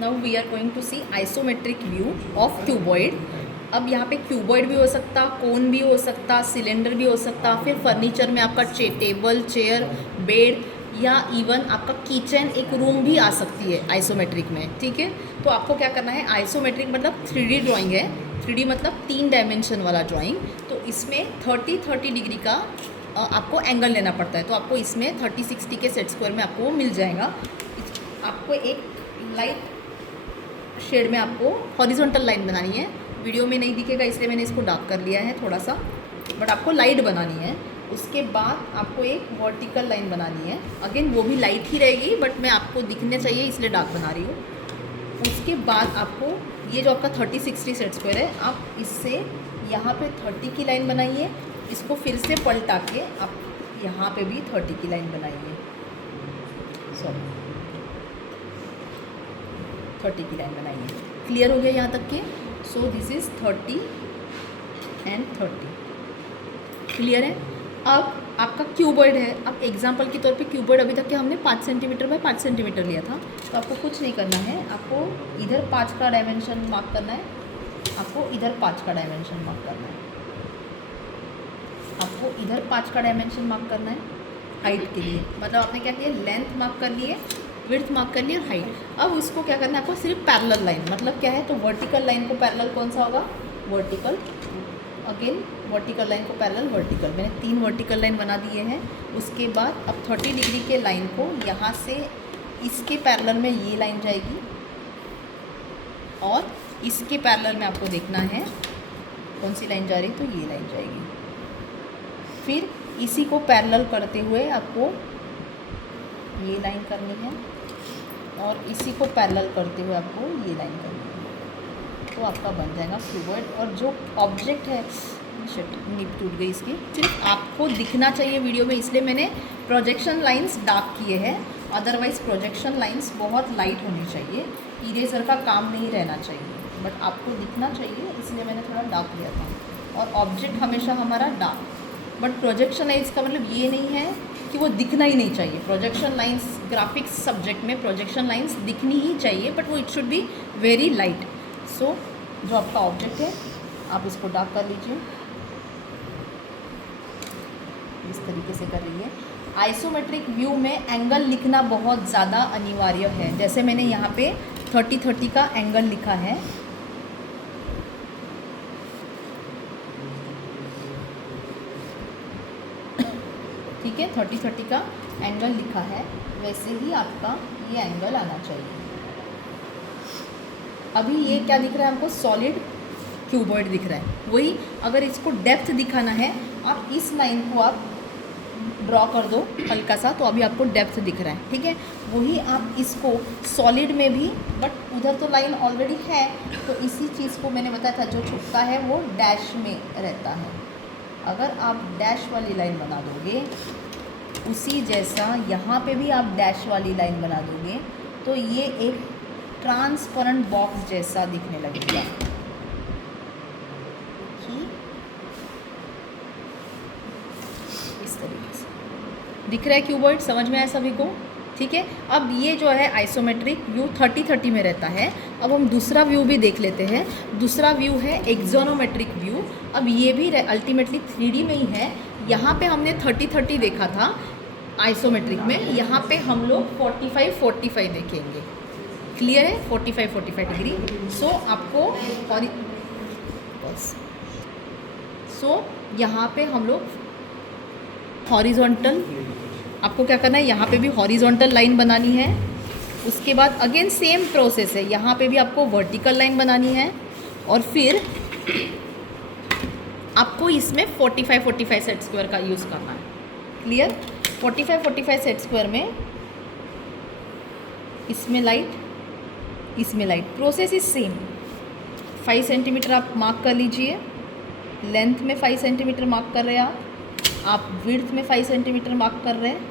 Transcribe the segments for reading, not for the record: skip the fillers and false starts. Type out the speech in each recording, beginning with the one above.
Now we are going to see isometric view of cuboid. अब यहाँ पे cuboid भी हो सकता, कोन भी हो सकता, सिलेंडर भी हो सकता, फिर फर्नीचर में आपका टेबल, चेयर, बेड या इवन आपका किचन, एक रूम भी आ सकती है आइसोमेट्रिक में। ठीक है, तो आपको क्या करना है, आइसोमेट्रिक मतलब 3D ड्राइंग है। 3D मतलब 3 डायमेंशन वाला ड्राइंग। तो इसमें 30 डिग्री का आपको एंगल लेना पड़ता है। तो आपको इसमें 30-60 के सेट स्क्वायर में आपको मिल जाएगा। आपको एक लाइट शेड में आपको हॉरिजॉन्टल लाइन बनानी है। वीडियो में नहीं दिखेगा इसलिए मैंने इसको डार्क कर लिया है थोड़ा सा, बट आपको लाइट बनानी है। उसके बाद आपको एक वर्टिकल लाइन बनानी है। अगेन वो भी लाइट ही रहेगी, बट मैं आपको दिखने चाहिए इसलिए डार्क बना रही हूँ। उसके बाद आपको ये जो आपका 30-60 सेट स्क्वायर है, आप इससे यहाँ पे 30 की लाइन बनाइए। इसको फिर से पलटा के आप यहाँ पे भी 30 की लाइन बनाइए, सॉरी 30 की लाइन बनाइए। क्लियर हो गया यहाँ तक के? So this is 30 and 30। Clear है? अब आपका क्यूबॉइड है। अब एग्जांपल के तौर पे क्यूबॉइड अभी तक के हमने 5 सेंटीमीटर बाय 5 सेंटीमीटर लिया था। तो आपको कुछ नहीं करना है, आपको इधर 5 का डायमेंशन मार्क करना है, आपको इधर 5 का डायमेंशन मार्क करना है, आपको इधर 5 का डायमेंशन मार्क करना है हाइट के लिए। मतलब आपने क्या किया, लेंथ मार्क कर लिए, विड्थ मार्क कर लिए और हाइट। अब उसको क्या करना है आपको, सिर्फ पैरेलल लाइन। मतलब क्या है, तो वर्टिकल लाइन को पैरेलल कौन सा होगा, वर्टिकल। अगेन वर्टिकल लाइन को पैरेलल वर्टिकल। मैंने 3 वर्टिकल लाइन बना दिए हैं। उसके बाद अब 30 डिग्री के लाइन को यहाँ से इसके पैरेलल में ये लाइन जाएगी और इसके पैरेलल में आपको देखना है कौन सी लाइन जा रही है, तो ये लाइन जाएगी। फिर इसी को पैरेलल करते हुए आपको ये लाइन करनी है और इसी को पैरेलल करते हुए आपको ये लाइन करनी है। तो आपका बन जाएगा क्यूबॉइड। और जो ऑब्जेक्ट है, निप टूट गई इसकी, सिर्फ आपको दिखना चाहिए वीडियो में, इसलिए मैंने प्रोजेक्शन लाइंस डार्क किए हैं। अदरवाइज़ प्रोजेक्शन लाइंस बहुत लाइट होनी चाहिए, इरेजर का काम नहीं रहना चाहिए, बट आपको दिखना चाहिए इसलिए मैंने थोड़ा डार्क लिया था। और ऑब्जेक्ट हमेशा हमारा डार्क, बट प्रोजेक्शन लाइंस का मतलब ये नहीं है कि वो दिखना ही नहीं चाहिए। प्रोजेक्शन लाइंस ग्राफिक्स सब्जेक्ट में प्रोजेक्शन लाइंस दिखनी ही चाहिए, बट वो it should be very light. So जो आपका ऑब्जेक्ट है आप इसको डार्क कर लीजिए, इस तरीके से कर लीजिए। आइसोमेट्रिक व्यू में एंगल लिखना बहुत ज़्यादा अनिवार्य है। जैसे मैंने यहाँ पे 30-30 का एंगल लिखा है, ठीक है, 30-30 का एंगल लिखा है, वैसे ही आपका ये एंगल आना चाहिए। अभी ये क्या दिख रहा है हमको, सॉलिड क्यूबॉइड दिख रहा है। वही अगर इसको डेप्थ दिखाना है, आप इस लाइन को आप ड्रॉ कर दो हल्का सा, तो अभी आपको डेप्थ दिख रहा है। ठीक है, वही आप इसको सॉलिड में भी, बट उधर तो लाइन ऑलरेडी है, तो इसी चीज़ को मैंने बताया था, जो छुपता है वो डैश में रहता है। अगर आप डैश वाली लाइन बना दोगे, उसी जैसा यहाँ पे भी आप डैश वाली लाइन बना दोगे, तो ये एक ट्रांसपेरेंट बॉक्स जैसा दिखने लगेगा। इस तरीके से दिख रहा है क्यूबॉइड, समझ में आया सभी को? ठीक है, अब ये जो है आइसोमेट्रिक व्यू 30-30 में रहता है। अब हम दूसरा व्यू भी देख लेते हैं। दूसरा व्यू है एक्सोनोमेट्रिक व्यू। अब ये भी अल्टीमेटली 3D में ही है। यहाँ पे हमने 30-30 देखा था आइसोमेट्रिक में, यहाँ पे हम लोग 45-45 देखेंगे। क्लियर है? 45-45 डिग्री। सो आपको यहाँ पे हम लोग हॉरिजॉन्टल, आपको क्या करना है, यहाँ पे भी हॉरिजॉन्टल लाइन बनानी है। उसके बाद अगेन सेम प्रोसेस है, यहाँ पे भी आपको वर्टिकल लाइन बनानी है और फिर आपको इसमें 45-45 सेट स्क्वायर का यूज़ करना है। क्लियर? 45-45 सेट स्क्वायर में इसमें लाइट, इसमें light, process is same. 5 centimetre आप मार्क कर लीजिए, लेंथ में 5 सेंटीमीटर मार्क कर रहे हैं आप विड्थ में 5 सेंटीमीटर मार्क कर रहे हैं,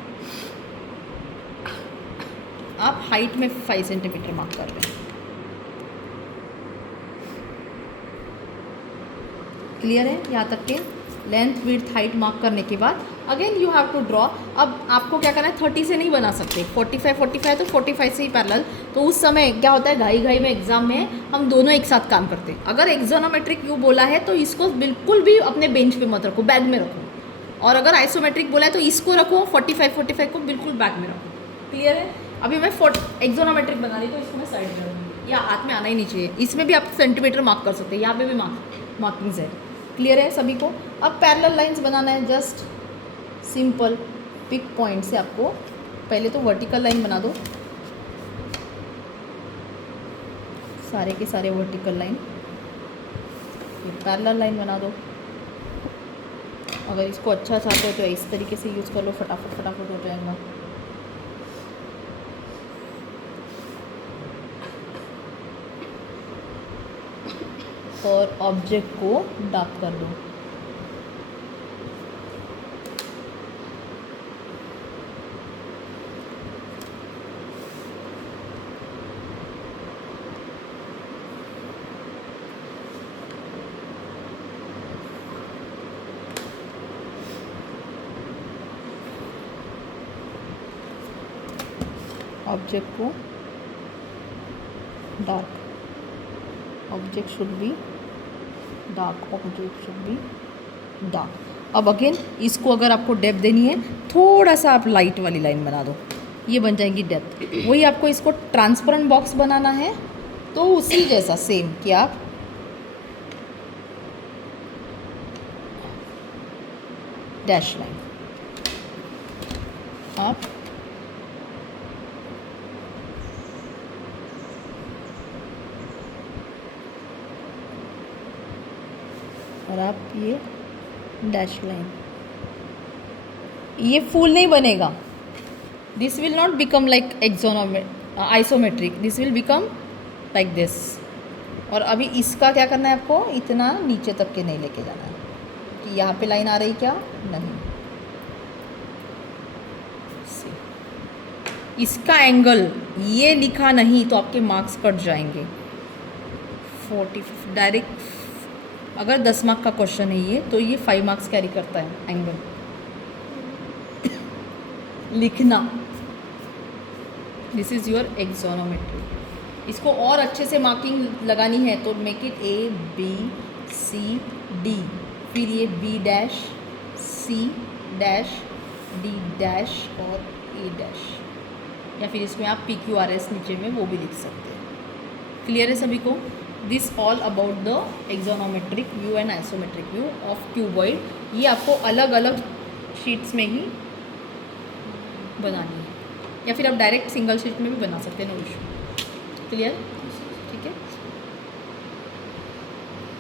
आप हाइट में 5 सेंटीमीटर मार्क कर रहे हैं। क्लियर है? यहाँ तक के लेंथ विड्थ हाइट मार्क करने के बाद again you have to draw. अब आपको क्या करना है, 30 से नहीं बना सकते, 45-45 तो 45 से ही पैरेलल, तो उस समय क्या होता है, घाई घाई में एग्जाम में हम दोनों एक साथ काम करते हैं। अगर एक्सोनोमेट्रिक व्यू बोला है तो इसको बिल्कुल भी अपने बेंच पे मत रखो, बैग में रखो। और अगर आइसोमेट्रिक बोला है तो इसको रखो, 45 को बिल्कुल बैग में रखो। क्लियर है? अभी मैं एक्सोनोमेट्रिक बना रही तो इसको मैं साइड में रखूँगी, या हाथ में आना ही नहीं चाहिए। इसमें भी आप सेंटीमीटर मार्क कर सकते हैं, यहाँ पे भी मार्किंग्स है। क्लियर है सभी को? अब पैरेलल लाइंस बनाना है, जस्ट सिंपल पिक पॉइंट से आपको पहले तो वर्टिकल लाइन बना दो, सारे के सारे वर्टिकल लाइन, ये पैरेलल लाइन बना दो। अगर इसको अच्छा चाहते हो तो इस तरीके से यूज़ कर लो, फटाफट हो जाएगा। और ऑब्जेक्ट को डार्क कर दो। ऑब्जेक्ट को dark, object should be dark, object should be dark. अब अगेन इसको अगर आपको डेप्थ देनी है, थोड़ा सा आप लाइट वाली लाइन बना दो, ये बन जाएगी डेप्थ। वही आपको इसको ट्रांसपेरेंट बॉक्स बनाना है तो उसी जैसा सेम कि आप डैश लाइन, आप और आप ये डैश लाइन, ये फुल नहीं बनेगा, this will not become like isometric, this will become like this. और अभी इसका क्या करना है आपको, इतना नीचे तक के नहीं लेके जाना है कि यहाँ पे लाइन आ रही क्या, नहीं। इसका एंगल ये लिखा नहीं तो आपके मार्क्स कट जाएंगे 40 डायरेक्ट। अगर 10 मार्क का क्वेश्चन है ये, तो ये 5 मार्क्स कैरी करता है एंगल लिखना। This is your axonometry. इसको और अच्छे से मार्किंग लगानी है तो make it A B C D, फिर ये B dash C dash D dash और A डैश, या फिर इसमें आप PQRS नीचे में वो भी लिख सकते हैं। क्लियर है सभी को? This all about the axonometric view and isometric view of cuboid. ये आपको अलग अलग शीट्स में ही बनानी है, या फिर आप डायरेक्ट सिंगल शीट में भी बना सकते हैं, नो इशू। क्लियर?